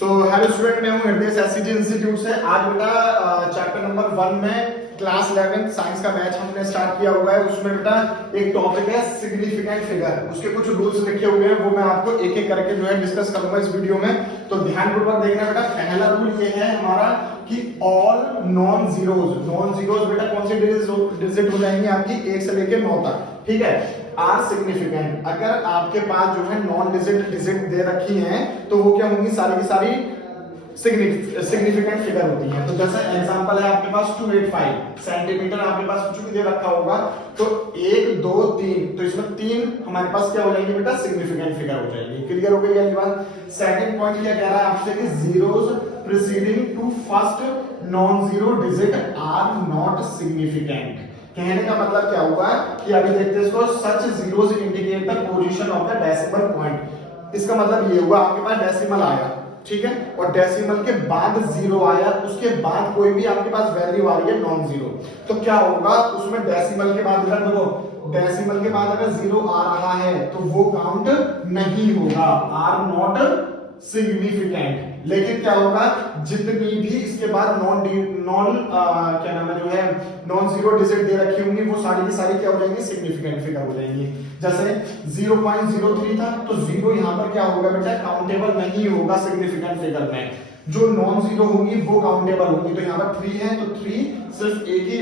Hello student, मैं हूं हृदय एससीजी इंस्टीट्यूट से। आज बेटा चैप्टर नंबर 1 में क्लास 11 साइंस का बैच हमने स्टार्ट किया हुआ है। उसमें बेटा एक टॉपिक है सिग्निफिकेंट फिगर। उसके कुछ रूल्स लिखे हुए हैं, वो मैं आपको एक एक करके जो है डिस्कस करूंगा इस वीडियो में। तो ध्यानपूर्वक देखना बेटा। पहला रूल ये है हमारा कि ऑल नॉन जीरोज बेटा कौन सी डिजिट हो जाएंगी आपकी 1 से लेके 9 तक, ठीक है, आर सिग्निफिकेंट। अगर आपके पास जो है नॉन डिजिट दे रखी हैं तो वो क्या होंगी, सारी की सारी सिग्निफिकेंट फिगर होती हैं। तो जैसा एग्जांपल है आपके पास 285 सेंटीमीटर आपके पास कुछ भी दे रखा होगा, तो 1 2 3, तो इसमें 3 हमारे पास क्या हो जाएंगे बेटा, सिग्निफिकेंट फिगर हो जाएगी। क्लियर हो गई ये बात। सेकंड पॉइंट क्या कह रहा है आपसे कि zeros preceding to first non zero digit are not significant. कहने का मतलब क्या हुआ कि अभी देखते हैं इसको, such zeros indicate the position of the decimal point. इसका मतलब ये हुआ आपके पास डेसिमल आया, ठीक है, और डेसिमल के बाद जीरो आया, उसके बाद कोई भी आपके पास वैल्यू आ रही है नॉन जीरो, तो क्या होगा उसमें डेसिमल के बाद इधर देखो, डेसिमल के बाद अगर जीरो आ रहा है तो वो काउंट नहीं होगा, आर नॉट सिग्निफिकेंट। लेकिन क्या होगा, जितनी भी इसके बाद नॉन क्या नाम है जो है नॉन जीरो डिजिट दे रखी होंगी वो सारी की सारी क्या हो जाएंगी, सिग्निफिकेंट फिगर हो जाएंगी। जैसे 0.03 था तो जीरो यहाँ पर क्या होगा बेटा, काउंटेबल नहीं होगा सिग्निफिकेंट फिगर में। जो नॉन जीरो होंगी वो काउंटेबल होंगी। तो यहाँ पर 3 है तो 3 सिर्फ एक ही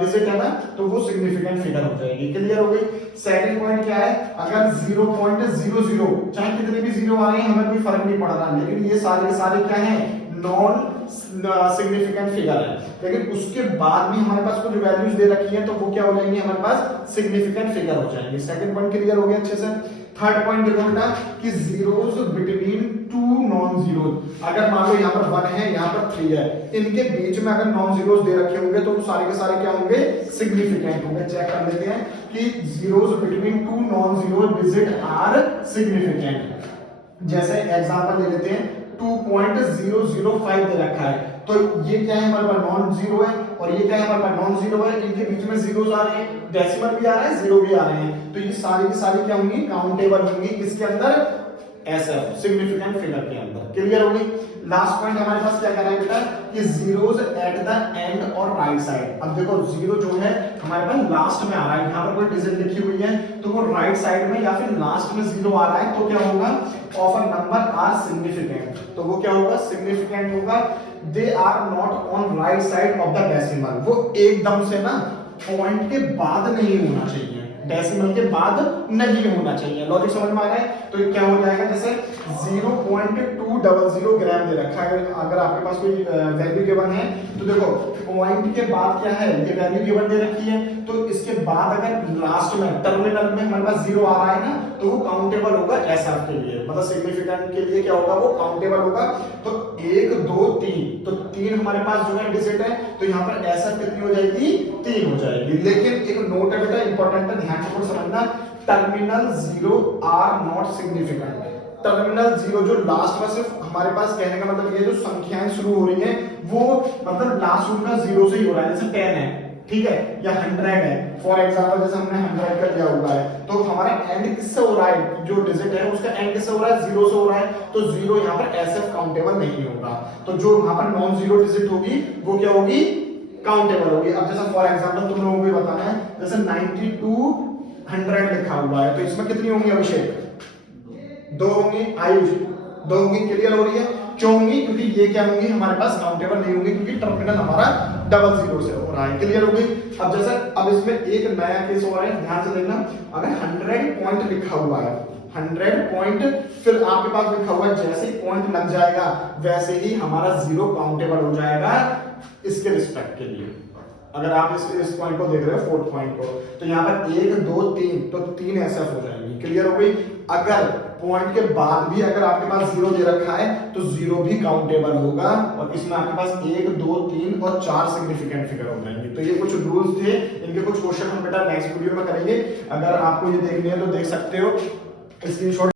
डिजिट है ना, तो वो सिग्निफिकेंट फिगर हो जाएगी। क्लियर हो गई। सेकंड पॉइंट क्या है, अगर 0.00 चाहे कितने भी जीरो आ रहे हैं हमें कोई फर्क नहीं पड़ रहा, लेकिन ये सारे सारे क्या है, नॉन सिग्निफिकेंट फिगर है, लेकिन उसके बाद भी हमारे पास कुछ वैल्यूज दे रखी है तो वो क्या हो जाएंगी, हमारे पास सिग्निफिकेंट फिगर हो जाएंगे। सेकंड पॉइंट क्लियर हो गया अच्छे से। थर्ड पॉइंट देखो बेटा कि zeros between two non zeros, अगर मान लो यहाँ पर 1 है यहाँ पर 3 है, इनके बीच में अगर नॉन जीरोस दे रखे होंगे तो वो सारे के सारे क्या होंगे, सिग्निफिकेंट होंगे। चेक कर लेते हैं कि zeros between two non zero digit are significant. जैसे एग्जांपल ले लेते हैं 2.005 दे रखा है, तो ये क्या है, हमारे पास नॉन जीरो है, और ये क्या है, हमारे पास नॉन जीरो है, इनके बीच में जीरोस आ रहे हैं, डेसिमल भी आ रहा है, जीरो भी आ रहे हैं, तो ये सारी की सारी क्या होंगी, काउंटेबल होंगी। किसके अंदर, एसएफ सिग्निफिकेंट फिगर के अंदर। क्लियर हो गई। लास्ट पॉइंट हमारे पास क्या करना है बेटा कि जीरोस एट द एंड और राइट साइड। अब देखो जीरो जो है हमारे पास लास्ट में आ रहा है, यहाँ पर कोई डिजिट लिखी हुई है तो वो राइट साइड में या फिर लास्ट में जीरो आ रहा है, तो क्या होगा, of a number are significant, तो वो क्या होगा, सिग्निफिकेंट होगा। They are not on right side of the decimal. वो एकदम से ना पॉइंट के बाद नहीं होना चाहिए, डेसिमल के बाद नहीं होना चाहिए। लॉजिक समझ में आ रहा है। तो ये क्या हो जाएगा, जैसे 0.200 ग्राम दे रखा है, अगर आपके पास कोई वैल्यू गिवन है तो देखो पॉइंट के बाद क्या है, ये वैल्यू गिवन दे रखी है, तो इसके बाद अगर लास्ट में टर्मिनल में हमारे पास जीरो आ रहा है ना, तो वो काउंटेबल होगा एसएफ के लिए, मतलब सिग्निफिकेंट के लिए क्या होगा, वो काउंटेबल होगा। तो 1 2 3, तो 3 हमारे पास जो है डिजिट है, तो यहाँ पर एसएफ कितनी हो जाएगी, 3 हो जाएगी। लेकिन एक नोट है बेटा, इंपॉर्टेंट है, ध्यान से समझना, terminal zero are not significant. Terminal zero जो लास्ट में सिर्फ हमारे पास, कहने का मतलब ये जो संख्याएं शुरू हो रही हैं वो मतलब लास्ट उनका जीरो से ही हो रहा है, जैसे 10 है, ठीक है, या 100 है फॉर एग्जांपल, जैसे हमने 100 का लिया हुआ है, तो हमारा एंड किससे हो रहा है, जो डिजिट है उसका एंड किससे हो रहा है, जीरो से हो रहा है, तो जीरो यहाँ पर एसएफ काउंटेबल नहीं होगा। तो जो यहाँ पर नॉन जीरो डिजिट होगी वो क्या होगी, काउंटेबल होगी। अब जैसा फॉर एग्जांपल तुम लोगों को बताना है, जैसे 90 to 100 लिखा हुआ है, तो इसमें कितनी होंगी, अभिषेक 2 होंगी, आयुष 2 होंगी। क्लियर हो रही है। क्यों होंगी, क्योंकि ये क्या होंगी, हमारे पास काउंटेबल नहीं होंगी, क्योंकि टर्मिनल हमारा डबल जीरो से हो रहा है। क्लियर हो गई। अब जैसे अब इसमें एक नया केस हो रहा है, ध्यान से देखना, अगर 100 पॉइंट लिखा हुआ है, 100 पॉइंट, फिर आपके पास लिखा हुआ है, जैसे ही पॉइंट लग जाएगा वैसे ही हमारा जीरो काउंटेबल हो जाएगा इसके रिस्पेक्ट के लिए। अगर आप इस पॉइंट को देख रहे हो, फोर्थ पॉइंट को, तो यहाँ पर 1 2 3, तो 3 एसएफ हो जाएंगी। क्लियर हो गई। अगर पॉइंट के बाद भी अगर आपके पास जीरो दे रखा है तो जीरो भी काउंटेबल होगा, और इसमें आपके पास 1 2 3 और 4 सिग्निफिकेंट फिगर हो जाएंगे। तो ये कुछ रूल्स थे, इनके कुछ क्वेश्चन हम बेटा नेक्स्ट वीडियो में करेंगे। अगर आपको ये देखनी है तो देख सकते हो, स्क्रीनशॉट